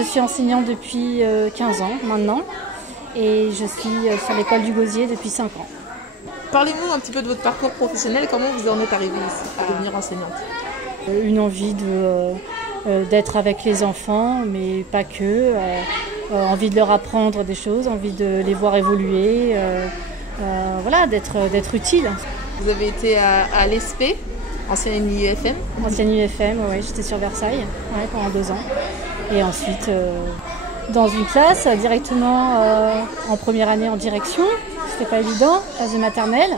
Je suis enseignante depuis 15 ans maintenant et je suis sur l'école du Gosier depuis 5 ans. Parlez-nous un petit peu de votre parcours professionnel, comment vous en êtes arrivée ici à devenir enseignante? Une envie d'être avec les enfants, mais pas que. Envie de leur apprendre des choses, envie de les voir évoluer, voilà, d'être utile. Vous avez été à l'ESP, ancienne UFM? Ancienne UFM, oui, j'étais sur Versailles pendant 2 ans. Et ensuite, dans une classe, directement en première année en direction. C'était pas évident, classe de maternelle.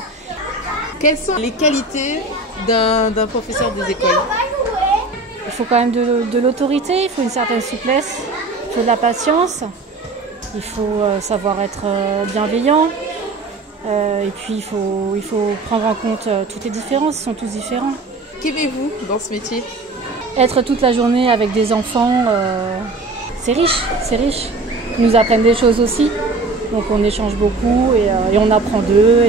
Quelles sont les qualités d'un professeur des écoles? Il faut quand même de l'autorité, il faut une certaine souplesse, il faut de la patience, il faut savoir être bienveillant. Et puis il faut prendre en compte toutes les différences, ils sont tous différents. Qu'aimez-vous dans ce métier? Être toute la journée avec des enfants, c'est riche, c'est riche. Ils nous apprennent des choses aussi, donc on échange beaucoup et on apprend d'eux.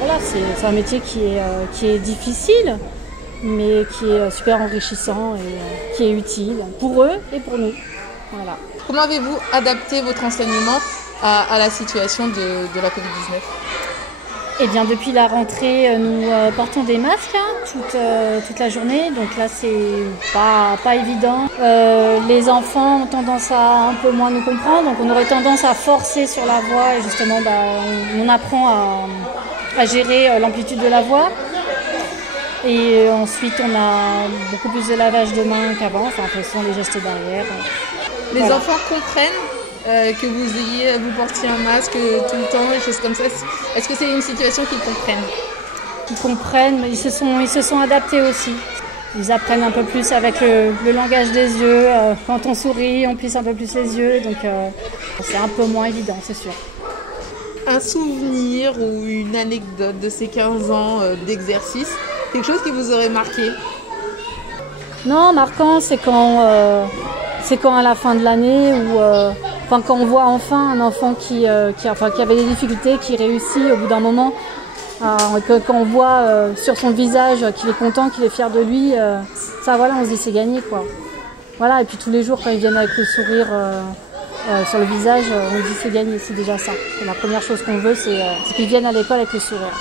Voilà, c'est un métier qui est difficile, mais qui est super enrichissant et qui est utile pour eux et pour nous. Voilà. Comment avez-vous adapté votre enseignement à la situation de la Covid-19? Eh bien, depuis la rentrée, nous portons des masques toute la journée, donc là c'est pas évident. Les enfants ont tendance à un peu moins nous comprendre, donc on aurait tendance à forcer sur la voix et justement on apprend à gérer l'amplitude de la voix. Et ensuite on a beaucoup plus de lavage de mains qu'avant, enfin ce sont les gestes barrières. Les voilà. enfants comprennent que vous portiez un masque tout le temps, des choses comme ça. Est-ce que c'est une situation qu'ils comprennent? Ils comprennent, mais ils se sont adaptés aussi. Ils apprennent un peu plus avec le langage des yeux. Quand on sourit, on plisse un peu plus les yeux, donc c'est un peu moins évident, c'est sûr. Un souvenir ou une anecdote de ces 15 ans d'exercice, quelque chose qui vous aurait marqué? Non, marquant, c'est quand à la fin de l'année quand on voit enfin un enfant qui avait des difficultés, qui réussit au bout d'un moment, quand on voit sur son visage qu'il est content, qu'il est fier de lui, ça voilà, on se dit c'est gagné quoi. Voilà, et puis tous les jours quand ils viennent avec le sourire sur le visage, on se dit c'est gagné, c'est déjà ça. Et la première chose qu'on veut, c'est qu'ils viennent à l'école avec le sourire.